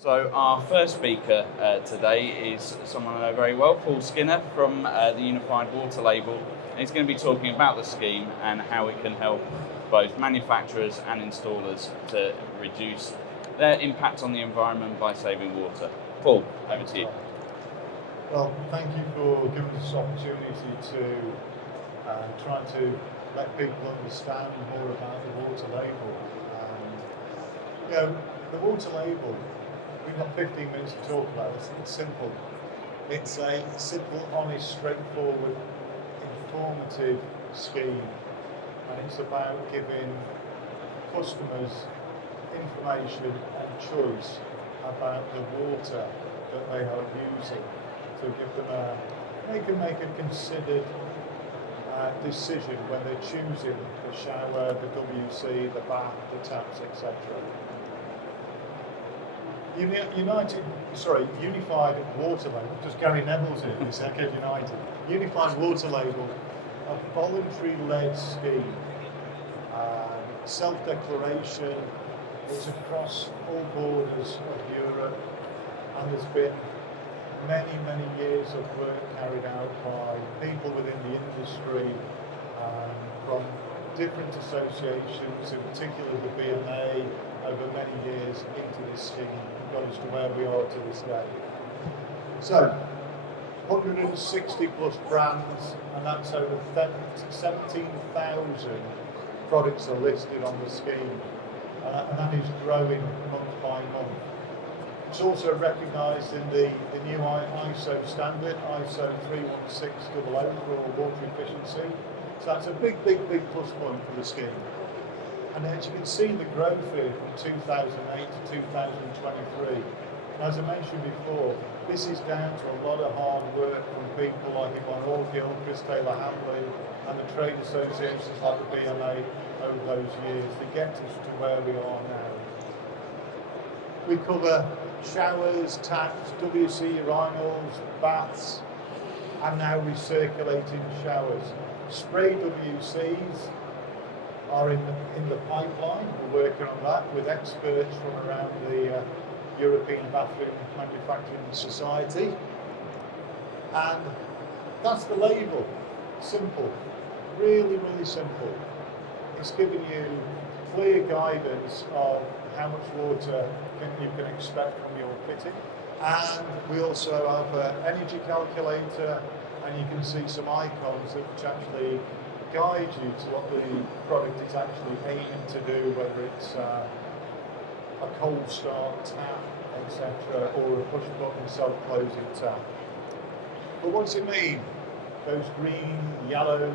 So our first speaker today is someone I know very well, Paul Skinner from the Unified Water Label, and he's going to be talking about the scheme and how it can help both manufacturers and installers to reduce their impact on the environment by saving water. Paul, over to you. Well, thank you for giving us this opportunity to try to let people understand more about the water label. The water label, we've got 15 minutes to talk about this. It's simple. It's a simple, honest, straightforward, informative scheme, and it's about giving customers information and choice about the water that they are using, to give them they can make a considered decision when they're choosing the shower, the WC, the bath, the taps, etc. Unified Water Label, just Gary Neville's here, this Echo United. Unified Water Label, a voluntary-led scheme, self-declaration, it's across all borders of Europe, and there's been many, many years of work carried out by people within the industry, from different associations, in particular the BMA, over many years into this scheme, got us to where we are to this day. So, 160 plus brands, and that's over 17,000 products are listed on the scheme, and that is growing month by month. It's also recognised in the new ISO standard, ISO 23160 for water efficiency. So that's a big plus point for the scheme. And as you can see, the growth here from 2008 to 2023. And as I mentioned before, this is down to a lot of hard work from people like Yvonne Allgill, Chris Taylor-Hamlin, and the trade associations like the BMA over those years to get us to where we are now. We cover showers, taps, WC urinals, baths, and now recirculating showers. Spray WCs are in the pipeline. We're working on that with experts from around the European Bathroom Manufacturing Society. And that's the label. Simple. Really simple. It's giving you clear guidance of how much water you can expect from your fitting. And we also have an energy calculator, and you can see some icons which actually guide you to what the product is actually aiming to do, whether it's a cold start tap, etc., or a push button self-closing tap. But what does it mean? Those green, yellows,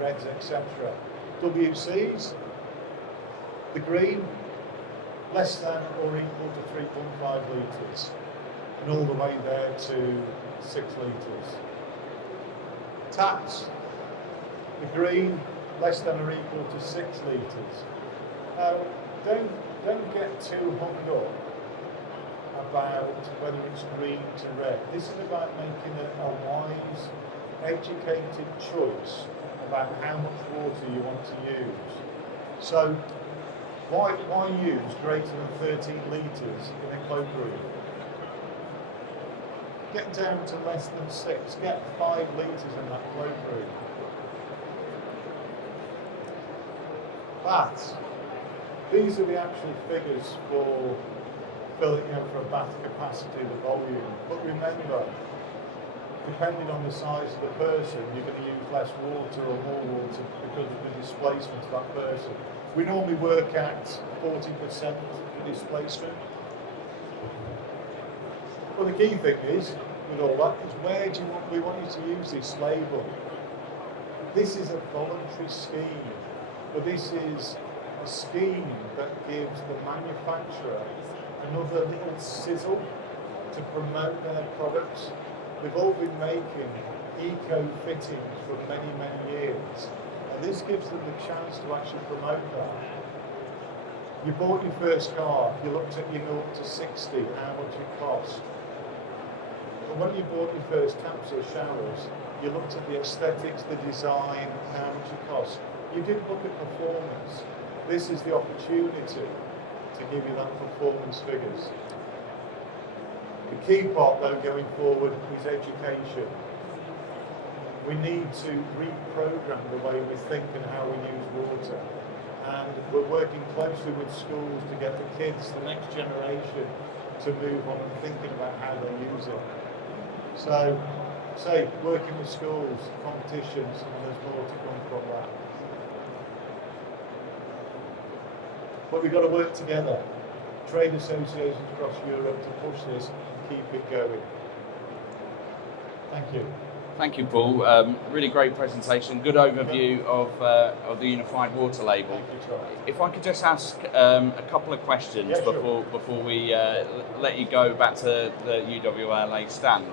reds, etc. WCs, the green, less than or equal to 3.5 litres, and all the way there to 6 litres. Taps, the green, less than or equal to 6 litres. Now, don't get too hung up about whether it's green to red. This is about making a wise, educated choice about how much water you want to use. So, why use greater than 13 litres in a cloakroom? Get down to less than 6, get 5 litres in that cloakroom. Baths. These are the actual figures for filling out for a bath capacity, the volume. But remember, depending on the size of the person, you're going to use less water or more water because of the displacement of that person. We normally work at 40% for displacement. Well, the key thing is, with all that, is where do we want you to use this label? This is a voluntary scheme, but this is a scheme that gives the manufacturer another little sizzle to promote their products. We've all been making eco-fittings for many years, and this gives them the chance to actually promote that. You bought your first car, you looked at your 0 to 60, how much it cost. But when you bought your first taps or showers, you looked at the aesthetics, the design, how much it cost. You didn't look at performance. This is the opportunity to give you that performance figures. The key part though going forward is education. We need to reprogram the way we think and how we use water. And we're working closely with schools to get the kids, the next generation, to move on and thinking about how they use it. So, say, working with schools, competitions, and there's more to come from that. But we've got to work together, trade associations across Europe to push this and keep it going. Thank you. Thank you, Paul. Really great presentation. Good overview of the Unified Water Label. Thank you, Charles. If I could just ask a couple of questions Yeah, sure. before we let you go back to the UWLA stand.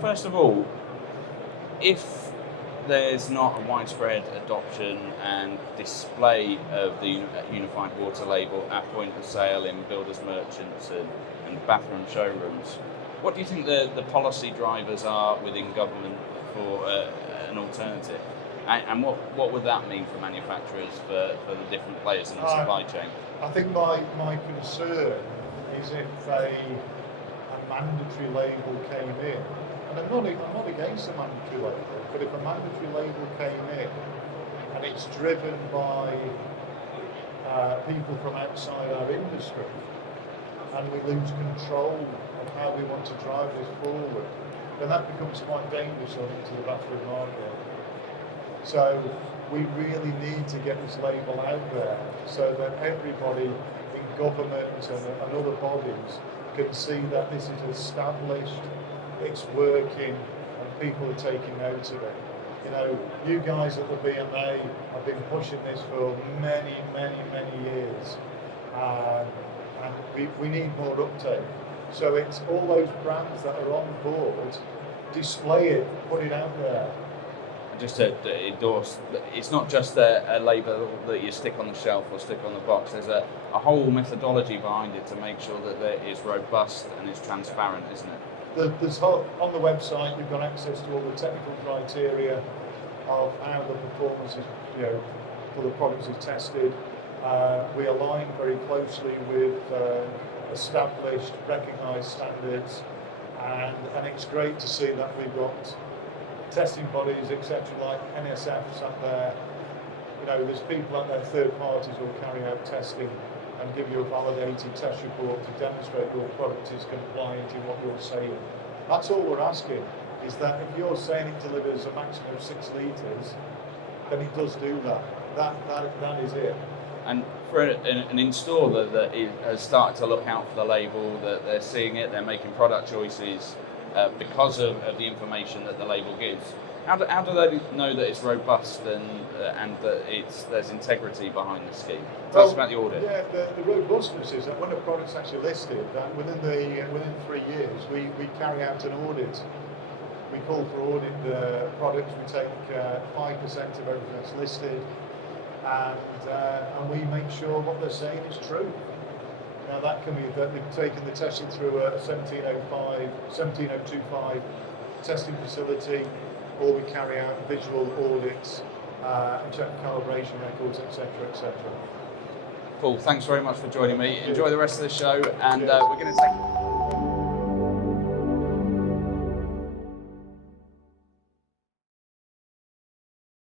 First of all, if there's not a widespread adoption and display of the Unified Water Label at point of sale in builders merchants and bathroom showrooms, what do you think the policy drivers are within government for an alternative? And what would that mean for manufacturers, for the different players in the supply chain? I think my concern is if a mandatory label came in, and I'm not against a mandatory label, but if a mandatory label came in and it's driven by people from outside our industry, and we lose control of how we want to drive this forward, then that becomes quite dangerous into the bathroom market. So we really need to get this label out there so that everybody in government and other bodies can see that this is established, it's working, and people are taking note of it. You know, you guys at the BMA have been pushing this for many, many, many years. And we need more uptake. So it's all those brands that are on board, display it, put it out there. Just to endorse, it's not just a label that you stick on the shelf or stick on the box. There's a whole methodology behind it to make sure that it is robust and it's transparent, isn't it? On the website, you've got access to all the technical criteria of how the performance is, for the products is tested. We align very closely with established, recognised standards, and it's great to see that we've got testing bodies, etc., like NSF sat there. You know, there's people out there, third parties, who will carry out testing and give you a validated test report to demonstrate your product is compliant in what you're saying. That's all we're asking, is that if you're saying it delivers a maximum of 6 litres, then it does do that. That is it. And for an installer that has started to look out for the label, that they're seeing it, they're making product choices because of the information that the label gives. How do they know that it's robust and that there's integrity behind the scheme? Tell us about the audit. Yeah, the robustness is that when a product's actually listed, that within 3 years we carry out an audit. We call for audit the products. We take 5% of everything that's listed, and we make sure what they're saying is true. Now that can be that they've taken the testing through a 17025 testing facility, or we carry out visual audits and check calibration records, etc., etc. Paul, thanks very much for joining me. Enjoy the rest of the show, and we're going to take